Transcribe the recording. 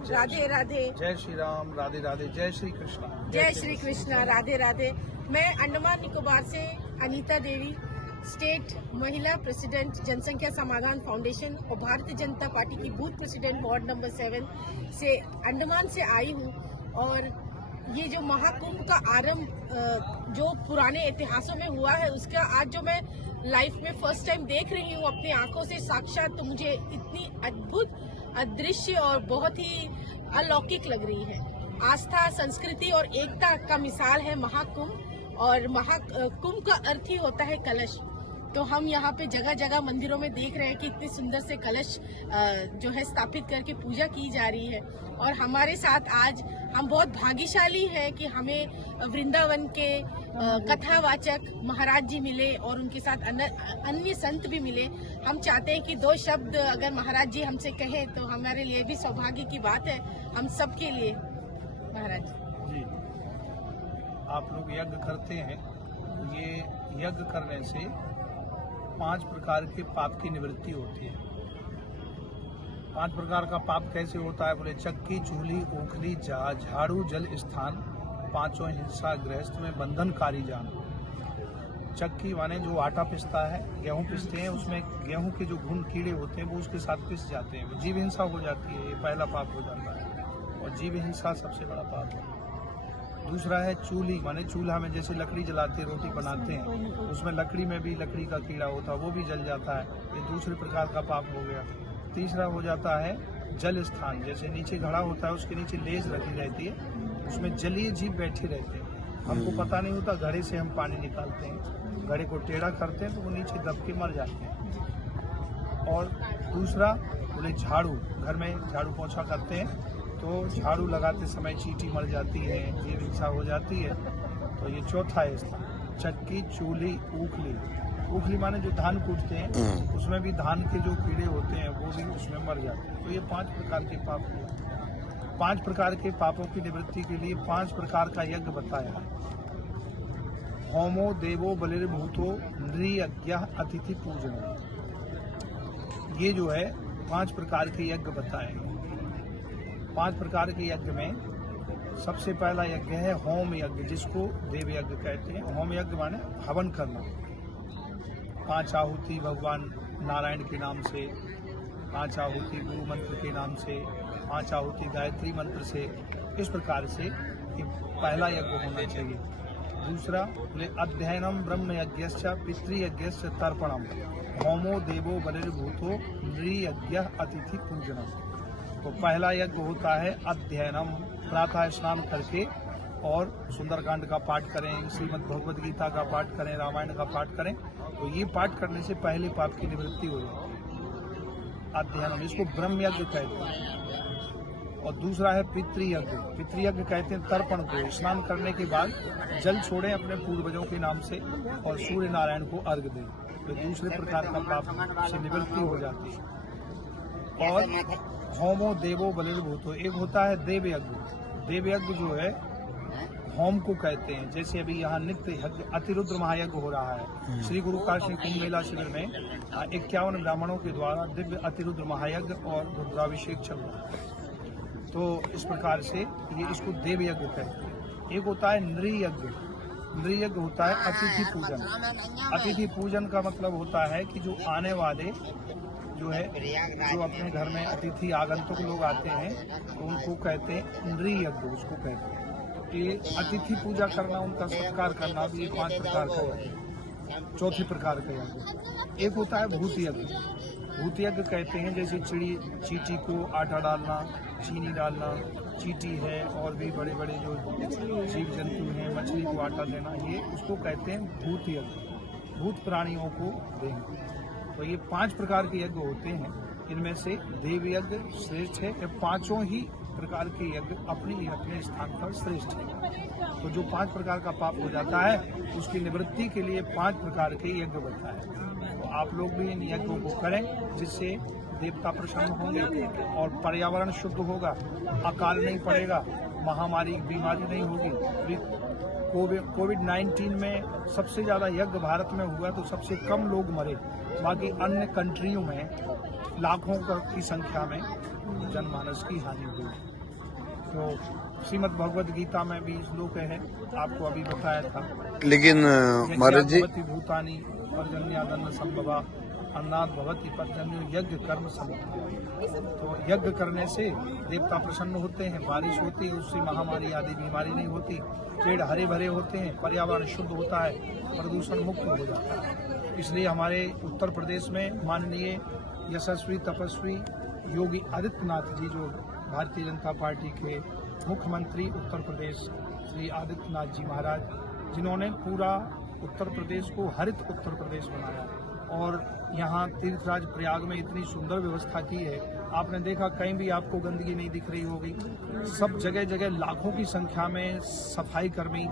राधे राधे। जय श्री राम। राधे राधे। जय श्री कृष्णा। जय श्री कृष्णा। राधे राधे। मैं अंडमान निकोबार से अनीता देवी, स्टेट महिला प्रेसिडेंट जनसंख्या समाधान फाउंडेशन और भारतीय जनता पार्टी की बूथ प्रेसिडेंट वार्ड नंबर 7 से अंडमान से आई हूँ। और ये जो महाकुंभ का आरंभ जो पुराने इतिहासों में हुआ है, उसका आज जो मैं लाइफ में फर्स्ट टाइम देख रही हूँ अपनी आंखों से साक्षात, तो मुझे इतनी अद्भुत दृश्य और बहुत ही अलौकिक लग रही है। आस्था, संस्कृति और एकता का मिसाल है महाकुंभ, और महाकुंभ का अर्थ ही होता है कलश। तो हम यहाँ पे जगह जगह मंदिरों में देख रहे हैं कि इतनी सुंदर से कलश जो है स्थापित करके पूजा की जा रही है। और हमारे साथ आज हम बहुत भाग्यशाली हैं कि हमें वृंदावन के कथावाचक महाराज जी मिले और उनके साथ अन्य संत भी मिले। हम चाहते हैं कि 2 शब्द अगर महाराज जी हमसे कहें तो हमारे लिए भी सौभाग्य की बात है, हम सबके लिए। महाराज जी, आप लोग यज्ञ करते हैं, ये यज्ञ करने से 5 प्रकार के पाप की निवृत्ति होती है। 5 प्रकार का पाप कैसे होता है बोले, चक्की, चूल्ही, ओखली, झाड़ू, जल स्थान, 5 हिंसा, गृहस्थ में बंधनकारी जान। चक्की माने जो आटा पिसता है, गेहूं पिसते हैं, उसमें गेहूं के जो घुन कीड़े होते हैं वो उसके साथ पिस जाते हैं, जीव हिंसा हो जाती है, ये पहला पाप हो जाता है। और जीव हिंसा सबसे बड़ा पाप है। दूसरा है चूल्ही, माने चूल्हा में जैसे लकड़ी जलाते हैं, रोटी बनाते हैं, उसमें लकड़ी में भी लकड़ी का कीड़ा होता है, वो भी जल जाता है, ये दूसरे प्रकार का पाप हो गया। तीसरा हो जाता है जल स्थान, जैसे नीचे घड़ा होता है उसके नीचे लेज रखी रहती है, उसमें जलीय जीव बैठे रहते हैं, हमको पता नहीं होता, घड़े से हम पानी निकालते हैं, घड़े को टेढ़ा करते हैं तो वो नीचे दब के मर जाते हैं। और दूसरा बोले झाड़ू, घर में झाड़ू पोछा करते हैं तो झाड़ू लगाते समय चींटी मर जाती है, जीव हिंसा हो जाती है। तो ये चौथा है इसका। चक्की, चूल्ही, ऊखली। ऊखली माने जो धान कूटते हैं, उसमें भी धान के जो कीड़े होते हैं वो भी उसमें मर जाते हैं। तो ये 5 प्रकार के पाप हुए। 5 प्रकार के पापों की निवृत्ति के लिए 5 प्रकार का यज्ञ बताया है। होमो देवो बलिर्भूतो नृयज्ञः अतिथि पूजनो, ये जो है 5 प्रकार के यज्ञ बताए। 5 प्रकार के यज्ञ में सबसे पहला यज्ञ है होम यज्ञ, जिसको देव यज्ञ कहते हैं। होम यज्ञ माने हवन करना, 5 आहुति भगवान नारायण के नाम से, 5 आहुति गुरु मंत्र के नाम से, 5 आहुति गायत्री मंत्र से, इस प्रकार से ये पहला यज्ञ होना चाहिए। दूसरा अध्ययनम ब्रह्म यज्ञश्च पितृयज्ञश्च तर्पणम, होमो देवो बलिर्भूतो नृयज्ञः अतिथि पूजनम। तो पहला यज्ञ होता है अध्ययनम, प्रातः स्नान करके और सुंदरकांड का पाठ करें, श्रीमद् भगवद गीता का पाठ करें, रामायण का पाठ करें, तो ये पाठ करने से पहले पाप की निवृत्ति हो जाती है। अध्ययनम, इसको ब्रह्म यज्ञ कहते हैं। और दूसरा है पितृयज्ञ। पितृयज्ञ कहते हैं तर्पण को, स्नान करने के बाद जल छोड़ें अपने पूर्वजों के नाम से और सूर्य नारायण को अर्घ दें, तो दूसरे प्रकार का पाप से निवृत्ति हो जाती है। और होमो देवो बलिर्भूतो, एक होता है देव यज्ञ। देव यज्ञ जो है होम को कहते हैं, जैसे अभी यहाँ नित्य यज्ञ अतिरुद्र महायज्ञ हो रहा है। श्री गुरु काशी कुंभ मेला शिविर में 51 ब्राह्मणों के द्वारा दिव्य अतिरुद्र महायज्ञ और रुद्राभिषेक चल रहा है। तो इस प्रकार से ये इसको देव यज्ञ कहते हैं। एक होता है नृयज्ञ। नृयज्ञ होता है अतिथि पूजन। अतिथि पूजन का मतलब होता है कि जो आने वाले जो है, जो अपने घर में अतिथि आगंतुक लोग आते हैं तो उनको कहते हैं नृयज्ञ, उसको कहते हैं। ये अतिथि पूजा करना, उनका सत्कार करना भी 5 प्रकार का है। चौथे प्रकार का यज्ञ एक होता है भूत यज्ञ। भूत यज्ञ कहते हैं जैसे चींटी को आटा डालना, चीनी डालना, चींटी है और भी बड़े बड़े जो जीव जंतु हैं, मछली को आटा देना, ये उसको कहते हैं भूत यज्ञ। भूत प्राणियों को देंगे। तो ये 5 प्रकार के यज्ञ होते हैं, इनमें से देव यज्ञ श्रेष्ठ है। ये 5 ही प्रकार के यज्ञ अपने स्थान पर श्रेष्ठ है। तो जो 5 प्रकार का पाप हो जाता है उसकी निवृत्ति के लिए 5 प्रकार के यज्ञ बताए। तो आप लोग भी इन यज्ञों को करें, जिससे देवता प्रसन्न होंगे और पर्यावरण शुद्ध होगा, अकाल नहीं पड़ेगा, महामारी बीमारी नहीं होगी। कोविड-19 में सबसे ज़्यादा यज्ञ भारत में हुआ तो सबसे कम लोग मरे, बाकी अन्य कंट्रियों में लाखों की संख्या में जनमानस की हानि हुई। तो श्रीमद् भगवद गीता में भी श्लोक है, आपको अभी बताया था, लेकिन महाराज जी भूतानी पर्जन्यादन्न संभवा अन्नाद भवति पर्जन्यो यज्ञ कर्म संभव। तो यज्ञ करने से देवता प्रसन्न होते हैं, बारिश होती है, उससे महामारी आदि बीमारी नहीं होती, पेड़ हरे भरे होते हैं, पर्यावरण शुद्ध होता है, प्रदूषण मुक्त हो जाता है। इसलिए हमारे उत्तर प्रदेश में माननीय यशस्वी तपस्वी योगी आदित्यनाथ जी, जो भारतीय जनता पार्टी के मुख्यमंत्री उत्तर प्रदेश श्री आदित्यनाथ जी महाराज, जिन्होंने पूरा उत्तर प्रदेश को हरित उत्तर प्रदेश बनाया और यहाँ तीर्थराज प्रयाग में इतनी सुंदर व्यवस्था की है। आपने देखा कहीं भी आपको गंदगी नहीं दिख रही होगी, सब जगह जगह लाखों की संख्या में सफाई कर्मी